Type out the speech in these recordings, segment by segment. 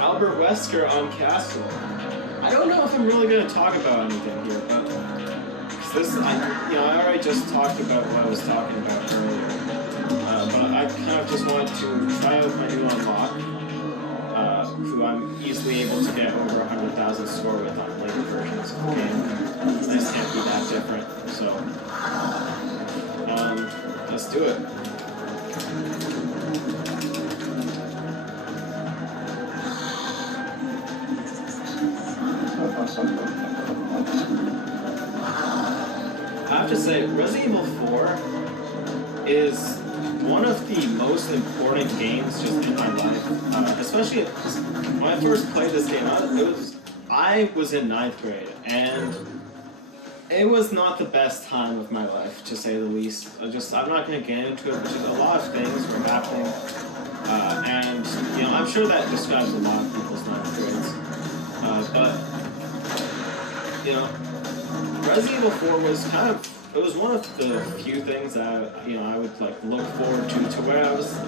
Albert Wesker on Castle. I don't know if I'm really going to talk about anything here, but this, I already just talked about what I was talking about earlier. But I kind of just wanted to try out my new unlock, who I'm easily able to get over 100,000 score with on later versions of the game. This can't be that different, so let's do it. I have to say, Resident Evil 4 is one of the most important games just in my life. Especially when I first played this game, I was in 9th grade, and it was not the best time of my life, to say the least. I'm not going to get into it, but just a lot of things were happening. And, I'm sure that describes a lot of people's 9th grades. But Resident Evil 4 was it was one of the few things that, I would look forward to where I was,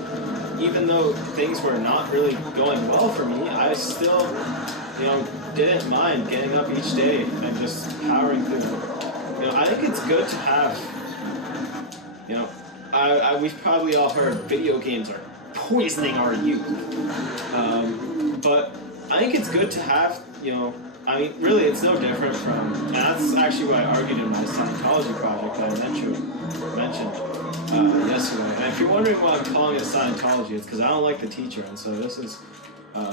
even though things were not really going well for me, I still, didn't mind getting up each day and just powering through. I think it's good to have, we've probably all heard video games are poisoning our youth. But I think it's good to have, really, it's no different from, and that's actually what I argued in my Scientology project that I mentioned yesterday. And if you're wondering why I'm calling it Scientology, it's because I don't like the teacher, and so this is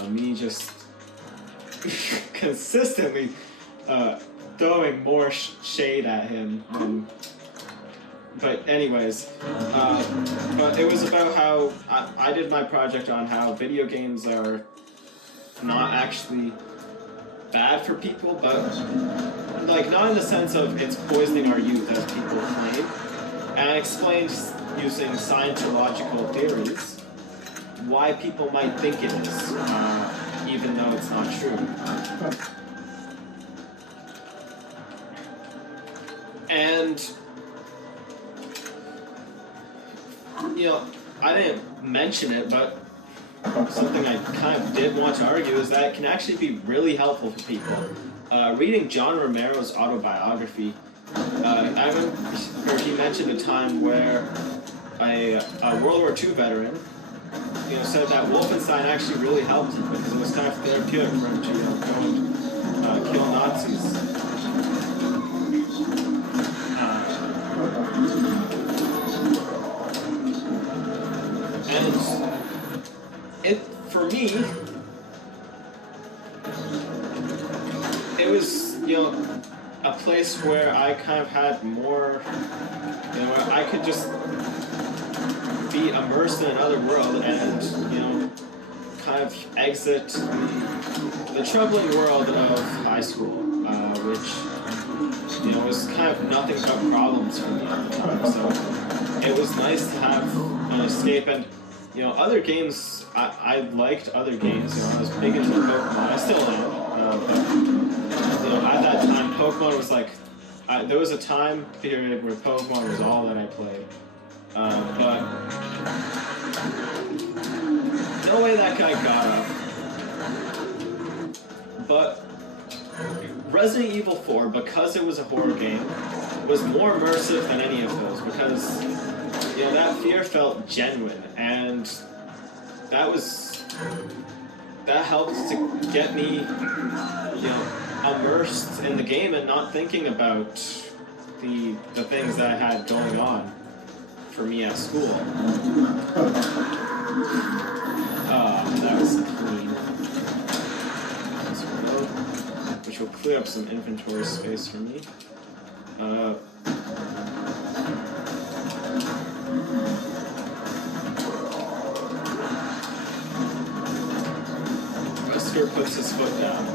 me just consistently throwing more shade at him. But anyways, but it was about how I did my project on how video games are not actually bad for people, but not in the sense of it's poisoning our youth as people claim. And I explained using Scientological theories why people might think it is, even though it's not true. And I didn't mention it, but something I kind of did want to argue is that it can actually be really helpful for people. Reading John Romero's autobiography, I remember he mentioned a time where a World War II veteran, said that Wolfenstein actually really helped him because it was kind of therapeutic for him to, go and kill Nazis. For me, it was, a place where I kind of had more, I could just be immersed in another world and, kind of exit the troubling world of high school, which, was kind of nothing but problems for me at the time. So it was nice to have an escape. And other games, I liked other games. I was big into Pokemon. I still am. But, at that time, Pokemon was there was a time period where Pokemon was all that I played. But no way that guy got up. But Resident Evil 4, because it was a horror game, was more immersive than any of those because that fear felt genuine, and that helped to get me, immersed in the game and not thinking about the things that I had going on for me at school. That was clean. Which will clear up some inventory space for me. Wesker puts his foot down.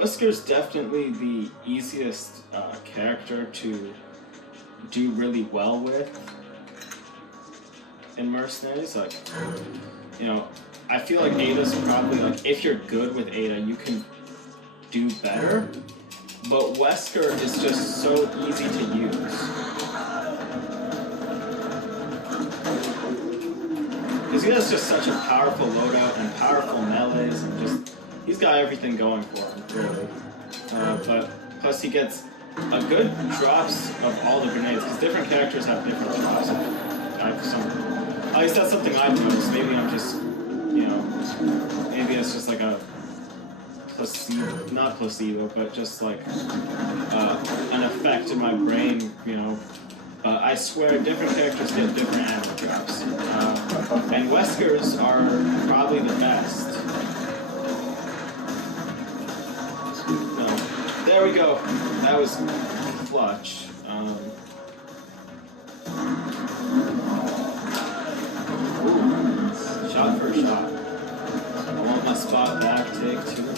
Wesker's definitely the easiest character to do really well with in Mercenaries. Like, you know, I feel like Ada's probably, like, if you're good with Ada, you can do better. But Wesker is just so easy to use. Because he has just such a powerful loadout and powerful melees and just, he's got everything going for him, really. But plus he gets a good drops of all the grenades, because different characters have different drops. At least that's something I've noticed. Maybe I'm just, you know, maybe it's just like a placebo, not placebo, but just like an effect in my brain, you know. I swear different characters get different ammo drops. And Weskers are probably the best. There we go. That was clutch. Ooh. Shot for a shot. I want my spot back, take two.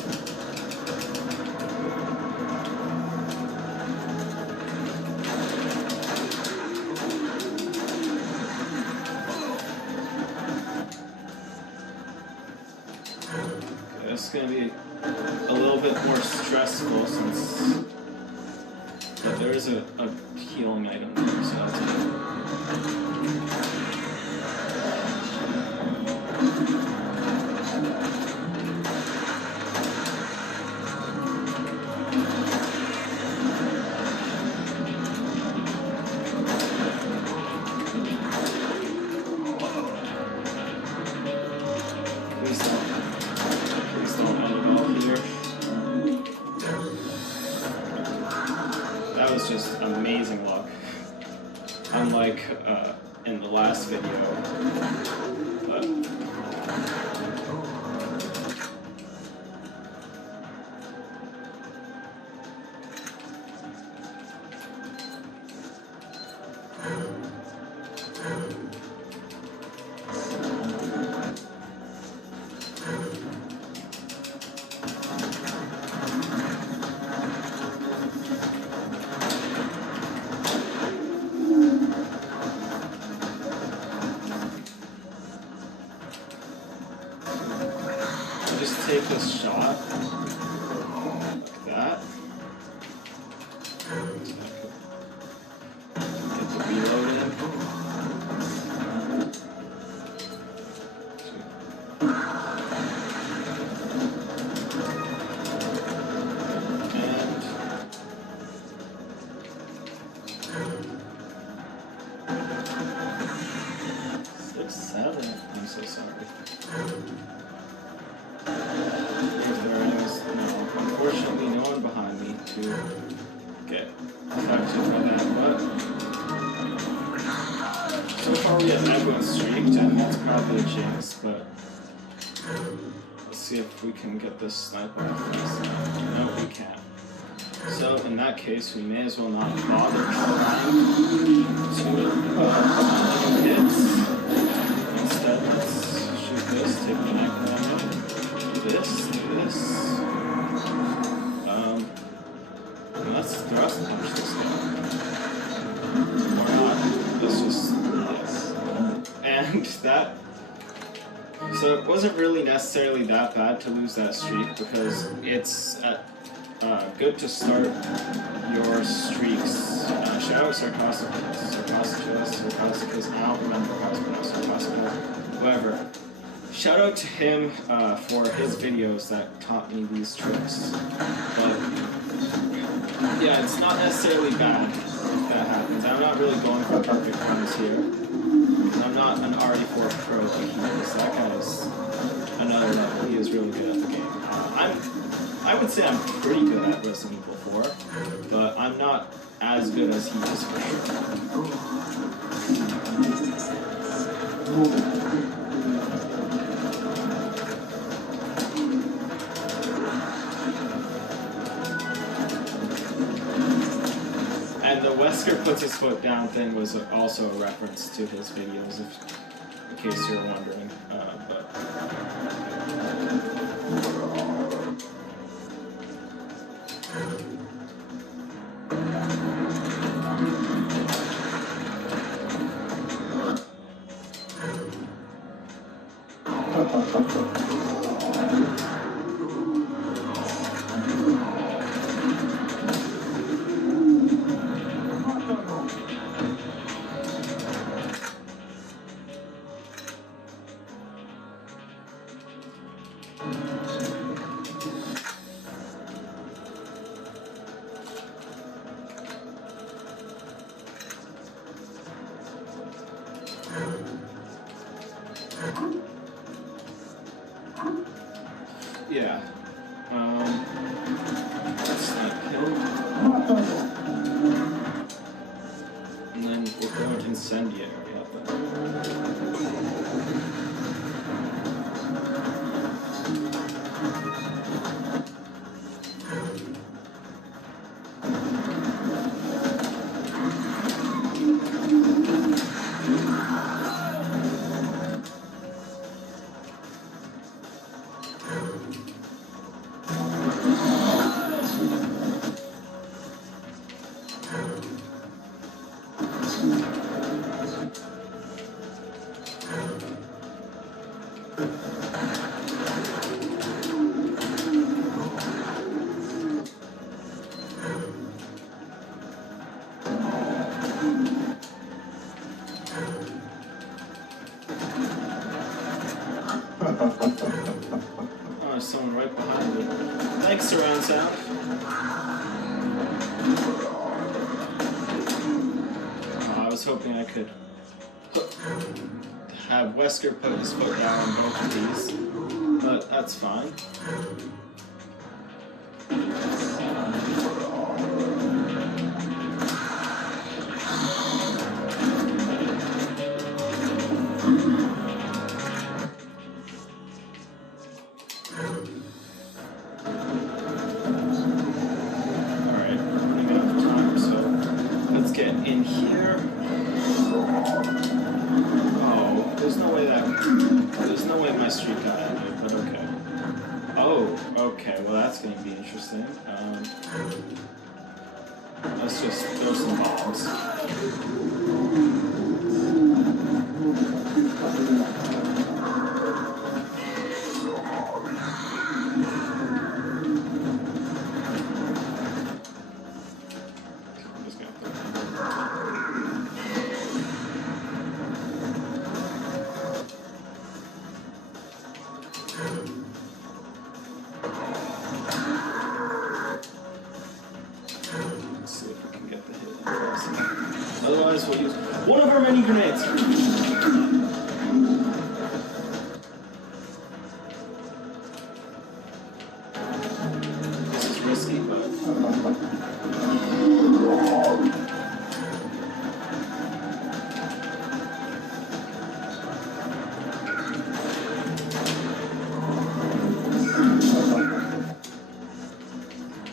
It's going to be a little bit more stressful since but there is a healing item there, so that's good. Please don't end it all here. That was just amazing luck. Unlike in the last video. But just take this shot like that. Get the reload in. And 6-7. I'm so sorry. Unfortunately, no one behind me to get affected by that, but so far we have everyone streaked, and that's probably a chance, but let's see if we can get this sniper off this. No, we can't. So, in that case, we may as well not bother trying to hits. Instead, let's shoot this, take the neck damage. This. Let's thrust punch this guy. Or not. Let's just, yes. And that, so it wasn't really necessarily that bad to lose that streak because it's good to start your streaks. Shout out Sarcasticus, I don't remember how to pronounce Sarcasticus, whoever. Shout out to him for his videos that taught me these tricks. But yeah, it's not necessarily bad if that happens. I'm not really going for perfect runs here. I'm not an RE4 pro like he is. That guy is another level. He is really good at the game. I would say I'm pretty good at Resident Evil 4, but I'm not as good as he is for sure. And the Wesker puts his foot down thing was also a reference to his videos, in case you're wondering. That's not killed. And then we're going to incendiary up there. Oh, there's someone right behind me. Thanks, surround sound. Oh, I was hoping I could have Wesker put his foot down on both of these, but that's fine. In here. Oh, there's no way my streak got ended, but okay. Oh, okay, well that's gonna be interesting. Let's just throw some bombs. Otherwise, we'll use one of our many grenades. This is risky, but...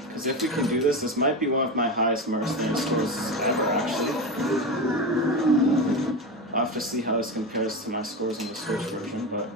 Because if we can do this, this might be one of my highest mercenary scores ever, actually. I'll have to see how this compares to my scores in the Switch version, but...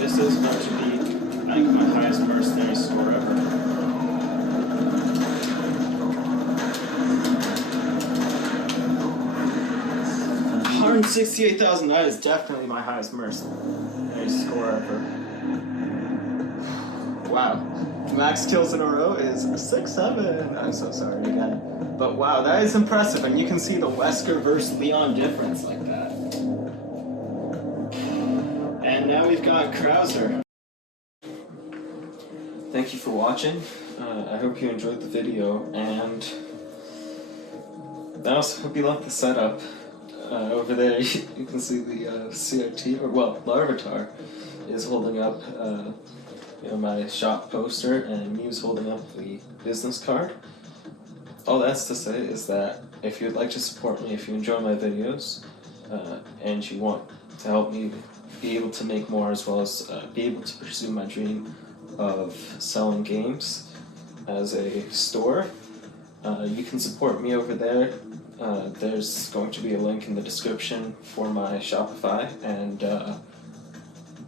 This is going to be, I think, my highest mercenary score ever. $168,000, that is definitely my highest mercenary score ever. Wow. Max kills in a row is 6-7. I'm so sorry again. But wow, that is impressive, and you can see the Wesker versus Leon difference like that. And now we've got Krauser. Thank you for watching. I hope you enjoyed the video, and I also hope you liked the setup. Over there, you can see the CRT, or well, Larvitar is holding up my shop poster, and Mew's holding up the business card. All that's to say is that if you'd like to support me, if you enjoy my videos, and you want to help me be able to make more, as well as be able to pursue my dream of selling games as a store, you can support me over there. There's going to be a link in the description for my Shopify, and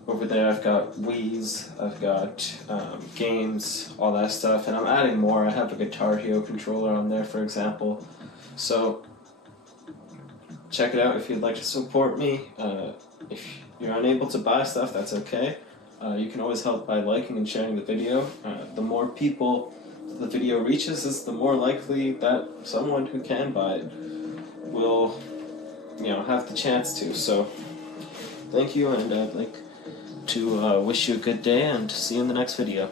over there I've got Wii's, I've got games, all that stuff, and I'm adding more. I have a Guitar Hero controller on there, for example. So check it out if you'd like to support me. If you're unable to buy stuff, that's okay. You can always help by liking and sharing the video. The more people the video reaches, is the more likely that someone who can buy it will, have the chance to. So thank you, and I'd like to wish you a good day, and see you in the next video.